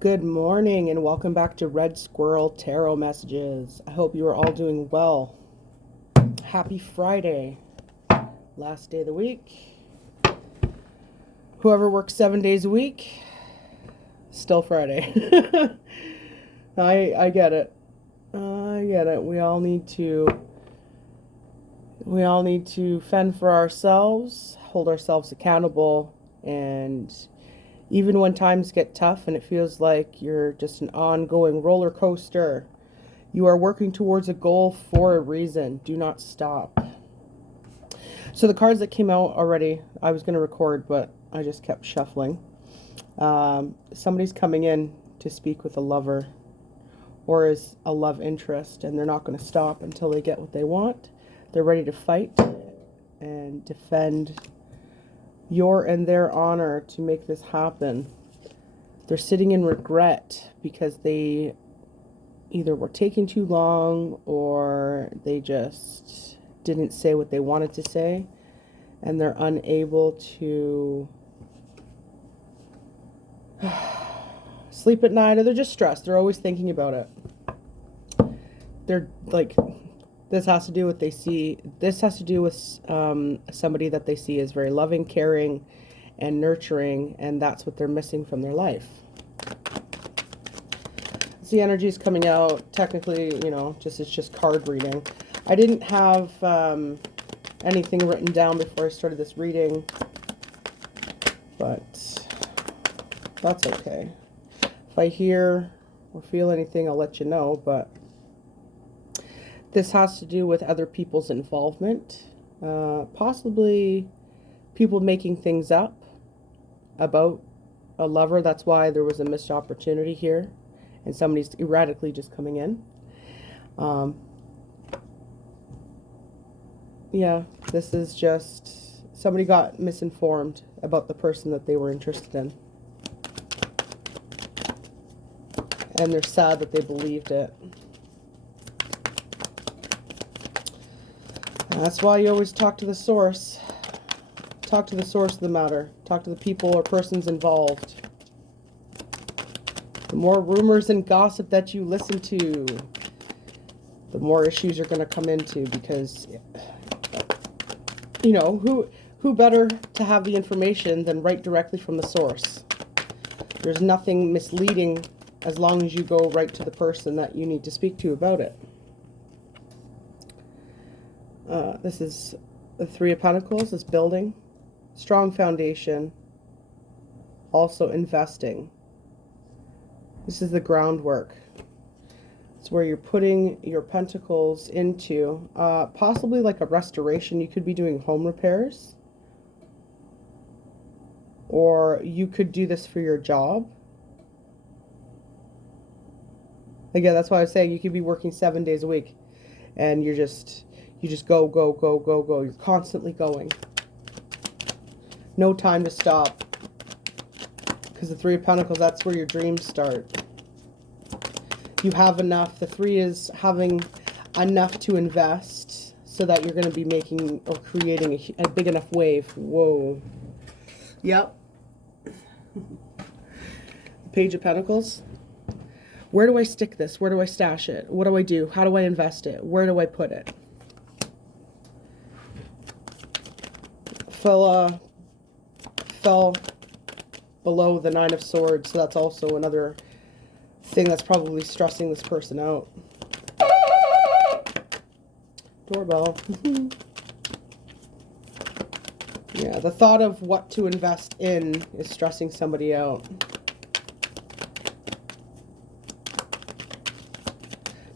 Good morning and welcome back to Red Squirrel Tarot Messages. I hope you are all doing well. Happy Friday, last day of the week. Whoever works 7 days a week, still Friday. I get it. I get it. We all need to fend for ourselves, hold ourselves accountable, and even when times get tough and it feels like you're just an ongoing roller coaster, you are working towards a goal for a reason. Do not stop. So the cards that came out already, I was going to record, but I just kept shuffling. Somebody's coming in to speak with a lover or is a love interest, and they're not going to stop until they get what they want. They're ready to fight and defend your and their honor to make this happen. They're sitting in regret because they either were taking too long or they just didn't say what they wanted to say, and they're unable to sleep at night, or they're just stressed. They're always thinking about it. They're like, this has to do with they see. This has to do with somebody that they see as very loving, caring, and nurturing, and that's what they're missing from their life. The energy is coming out. Technically, it's just card reading. I didn't have anything written down before I started this reading, but that's okay. If I hear or feel anything, I'll let you know, but this has to do with other people's involvement, possibly people making things up about a lover. That's why there was a missed opportunity here, and somebody's erratically just coming in. Yeah, this is just somebody got misinformed about the person that they were interested in, and they're sad that they believed it. That's why you always talk to the source. Talk to the source of the matter. Talk to the people or persons involved. The more rumors and gossip that you listen to, the more issues you're going to come into, because, who better to have the information than right directly from the source? There's nothing misleading as long as you go right to the person that you need to speak to about it. This is the Three of Pentacles, is building, strong foundation, also investing. This is the groundwork. It's where you're putting your pentacles into, possibly like a restoration. You could be doing home repairs, or you could do this for your job. Again, that's why I was saying you could be working 7 days a week, and you just go, go, go, go, go. You're constantly going. No time to stop. Because the Three of Pentacles, that's where your dreams start. You have enough. The Three is having enough to invest so that you're going to be making or creating a big enough wave. Whoa. Yep. Page of Pentacles. Where do I stick this? Where do I stash it? What do I do? How do I invest it? Where do I put it? Fell below the Nine of Swords, so that's also another thing that's probably stressing this person out. Doorbell. Yeah, the thought of what to invest in is stressing somebody out.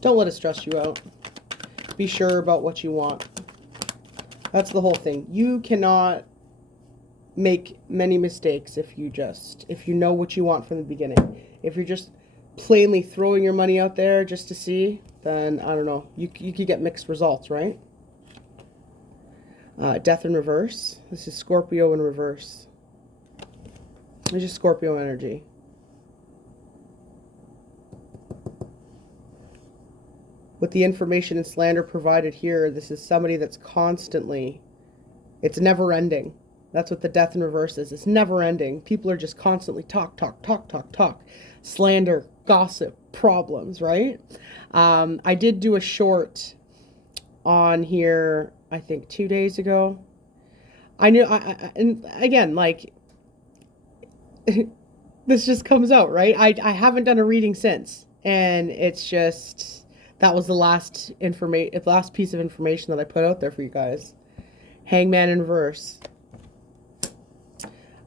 Don't let it stress you out. Be sure about what you want. That's the whole thing. You cannot make many mistakes if you know what you want from the beginning. If you're just plainly throwing your money out there just to see, then I don't know. You could get mixed results, right? Death in reverse. This is Scorpio in reverse. It's just Scorpio energy. With the information and slander provided here, this is somebody that's constantly, it's never ending. That's what the death in reverse is. It's never ending. People are just constantly talk, talk, talk, talk, talk. Slander, gossip, problems, right? I did do a short on here, I think 2 days ago. I knew, and again, like, this just comes out, right? I haven't done a reading since. And it's just, that was the last piece of information that I put out there for you guys. Hangman in reverse.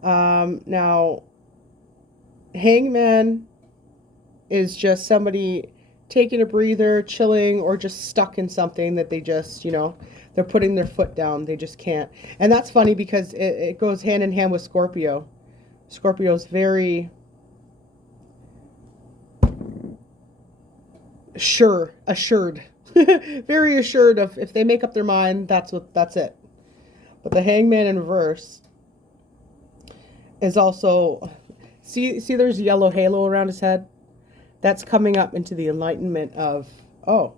Now, Hangman is just somebody taking a breather, chilling, or just stuck in something that they just, you know, they're putting their foot down. They just can't. And that's funny because it goes hand in hand with Scorpio. Scorpio's very assured. Very assured of, if they make up their mind, that's it. But the Hangman in reverse is also, see there's a yellow halo around his head. That's coming up into the enlightenment of, oh,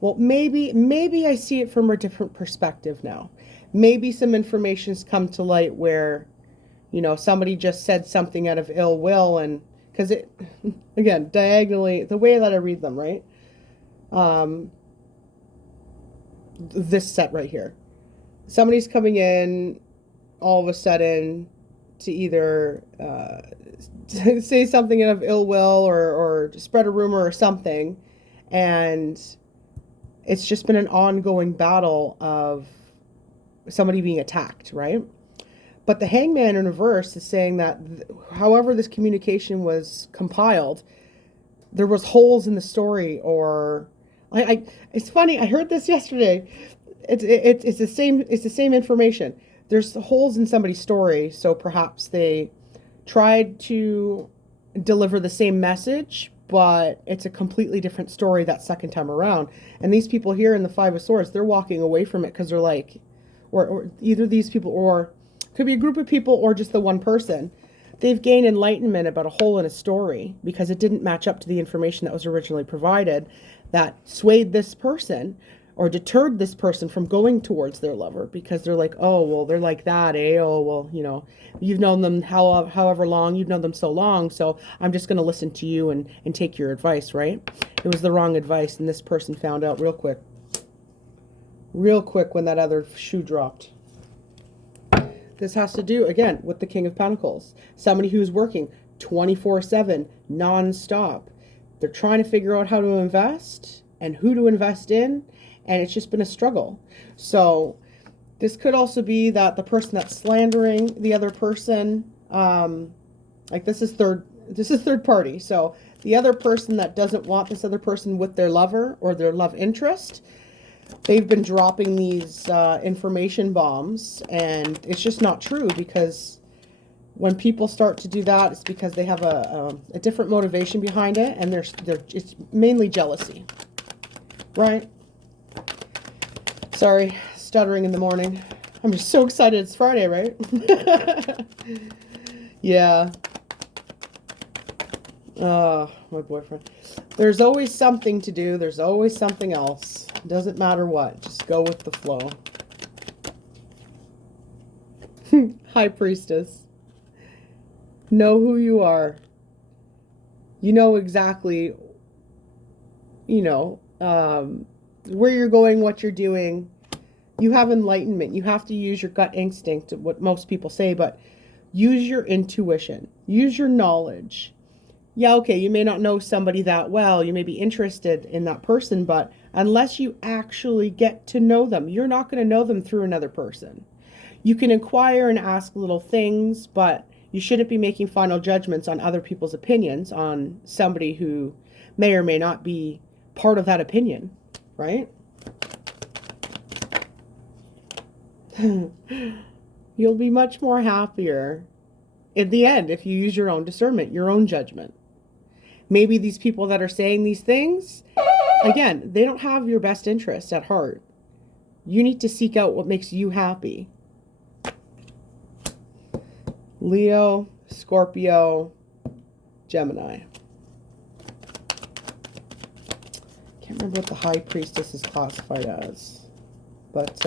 well, maybe I see it from a different perspective now. Maybe some information's come to light where, you know, somebody just said something out of ill will, and because it, again, diagonally, the way that I read them, right? This set right here. Somebody's coming in all of a sudden to either say something out of ill will or spread a rumor or something, and it's just been an ongoing battle of somebody being attacked, right? But the Hangman in reverse is saying that however this communication was compiled, there was holes in the story, or it's funny, I heard this yesterday. It's the same information. There's holes in somebody's story, so perhaps they tried to deliver the same message, but it's a completely different story that second time around. And these people here in the Five of Swords, they're walking away from it because they're like, or either these people, or could be a group of people, or just the one person. They've gained enlightenment about a hole in a story because it didn't match up to the information that was originally provided, that swayed this person or deterred this person from going towards their lover, because they're like, oh, well, they're like that, eh? Oh, well, you know, you've known them however long, you've known them so long, so I'm just going to listen to you and take your advice, right? It was the wrong advice, and this person found out real quick when that other shoe dropped. This has to do, again, with the King of Pentacles. Somebody who's working 24/7, non-stop. They're trying to figure out how to invest and who to invest in, and it's just been a struggle. So this could also be that the person that's slandering the other person, like this is third party. So the other person that doesn't want this other person with their lover or their love interest, they've been dropping these information bombs, and it's just not true, because when people start to do that, it's because they have a different motivation behind it, and it's mainly jealousy, right? Sorry, stuttering in the morning. I'm just so excited it's Friday, right? Yeah. Oh, my boyfriend. There's always something to do. There's always something else. Doesn't matter what. Just go with the flow. High Priestess. Know who you are. You know exactly, you know, where you're going, what you're doing. You have enlightenment. You have to use your gut instinct, what most people say, but use your intuition. Use your knowledge. Yeah, okay, you may not know somebody that well. You may be interested in that person, but unless you actually get to know them, you're not going to know them through another person. You can inquire and ask little things, but you shouldn't be making final judgments on other people's opinions on somebody who may or may not be part of that opinion, right? You'll be much more happier in the end if you use your own discernment, your own judgment. Maybe these people that are saying these things, again, they don't have your best interest at heart. You need to seek out what makes you happy. Leo, Scorpio, Gemini. Can't remember what the High Priestess is classified as, but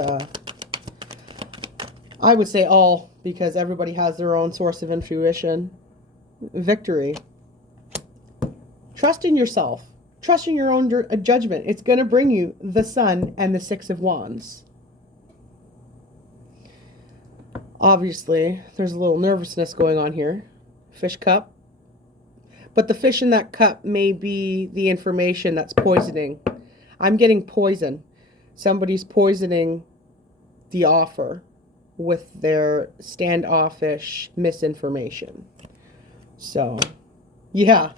I would say all because everybody has their own source of intuition. Victory. Trust in yourself. Trust in your own judgment. It's going to bring you the Sun and the Six of Wands. Obviously, there's a little nervousness going on here. Fish cup. But the fish in that cup may be the information that's poisoning. I'm getting poison. Somebody's poisoning the offer with their standoffish misinformation. So, yeah.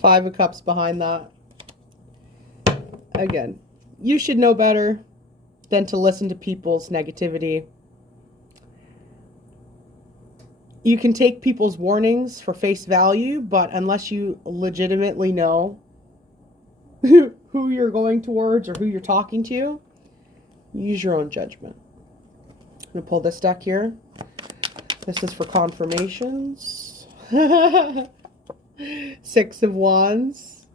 5 of Cups behind that. Again, you should know better than to listen to people's negativity. You can take people's warnings for face value, but unless you legitimately know who you're going towards or who you're talking to, use your own judgment. I'm going to pull this deck here. This is for confirmations. 6 of Wands.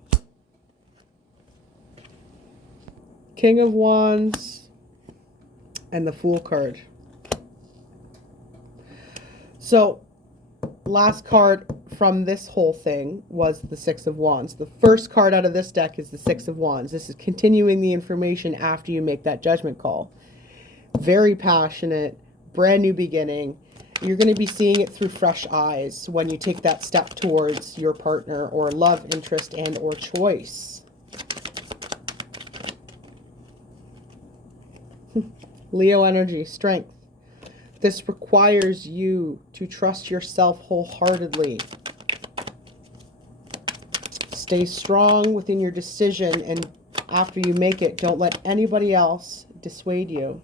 King of Wands. And the Fool card. So, last card from this whole thing was the 6 of Wands. The first card out of this deck is the 6 of Wands. This is continuing the information after you make that judgment call. Very passionate, brand new beginning. You're going to be seeing it through fresh eyes when you take that step towards your partner or love interest and or choice. Leo energy, strength. This requires you to trust yourself wholeheartedly. Stay strong within your decision, and after you make it, don't let anybody else dissuade you.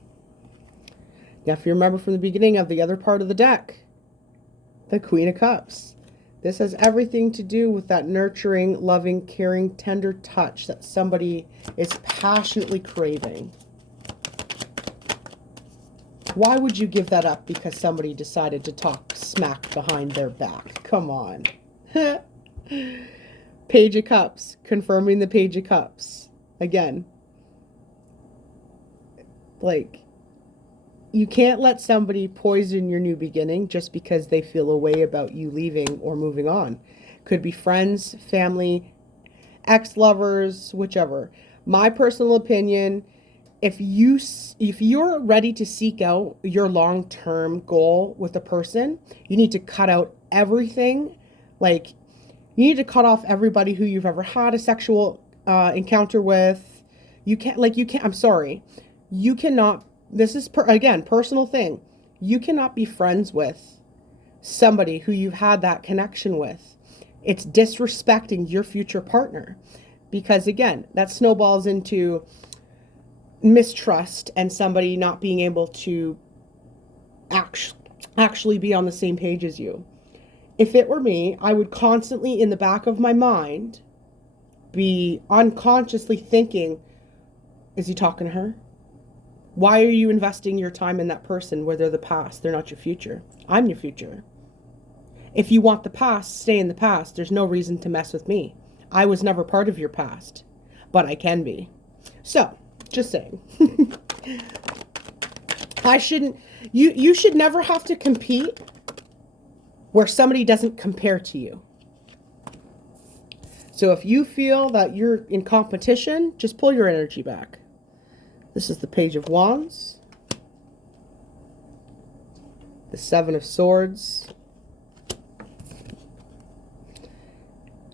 Now, if you remember from the beginning of the other part of the deck, the Queen of Cups. This has everything to do with that nurturing, loving, caring, tender touch that somebody is passionately craving. Why would you give that up because somebody decided to talk smack behind their back? Come on. Page of Cups. Confirming the Page of Cups. Again. Like, you can't let somebody poison your new beginning just because they feel a way about you leaving or moving on. Could be friends, family, ex-lovers, whichever. My personal opinion, if you're ready to seek out your long-term goal with a person, you need to cut out everything. Like, you need to cut off everybody who you've ever had a sexual encounter with. I'm sorry. You cannot, this is, again, personal thing. You cannot be friends with somebody who you've had that connection with. It's disrespecting your future partner. Because, again, that snowballs into mistrust and somebody not being able to actually be on the same page as you. If it were me, I would constantly in the back of my mind be unconsciously thinking, is he talking to her? Why are you investing your time in that person where they're the past? They're not your future. I'm your future. If you want the past, stay in the past. There's no reason to mess with me. I was never part of your past, but I can be. So, just saying. You should never have to compete where somebody doesn't compare to you. So if you feel that you're in competition, just pull your energy back. This is the Page of Wands, the 7 of Swords,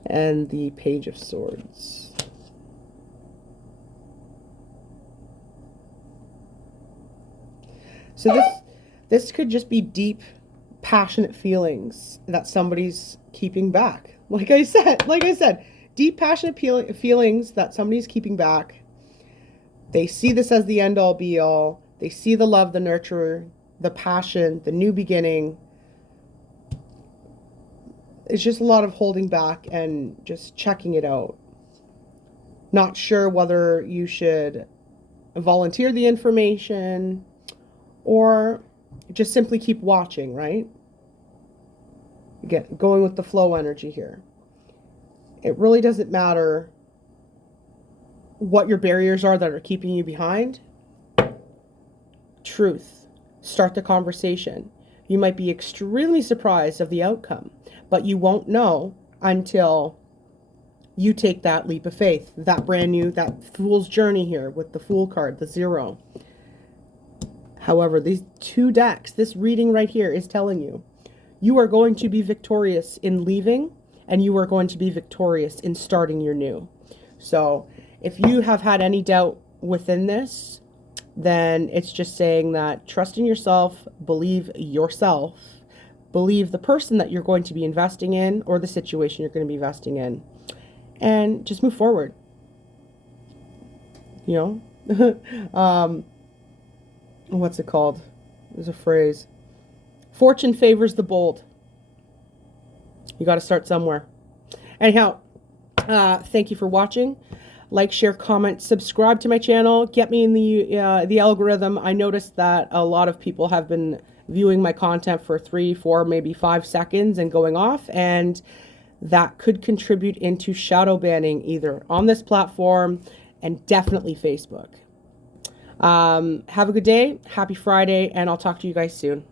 and the Page of Swords. So this could just be deep, passionate feelings that somebody's keeping back. Like I said, deep, passionate feelings that somebody's keeping back. They see this as the end-all, be-all. They see the love, the nurture, the passion, the new beginning. It's just a lot of holding back and just checking it out. Not sure whether you should volunteer the information or just simply keep watching, right? Again, going with the flow energy here. It really doesn't matter what your barriers are that are keeping you behind. Truth. Start the conversation. You might be extremely surprised of the outcome, but you won't know until you take that leap of faith, that brand new, that fool's journey here with the Fool card, the 0. However, these 2 decks, this reading right here is telling you, you are going to be victorious in leaving, and you are going to be victorious in starting your new. So if you have had any doubt within this, then it's just saying that trust in yourself, believe yourself, believe the person that you're going to be investing in or the situation you're going to be investing in, and just move forward. You know, what's it called? There's a phrase. Fortune favors the bold. You got to start somewhere. Anyhow, thank you for watching. Like, share, comment, subscribe to my channel. Get me in the algorithm. I noticed that a lot of people have been viewing my content for 3, 4, maybe 5 seconds and going off, and that could contribute into shadow banning either on this platform and definitely Facebook. Have a good day. Happy Friday, and I'll talk to you guys soon.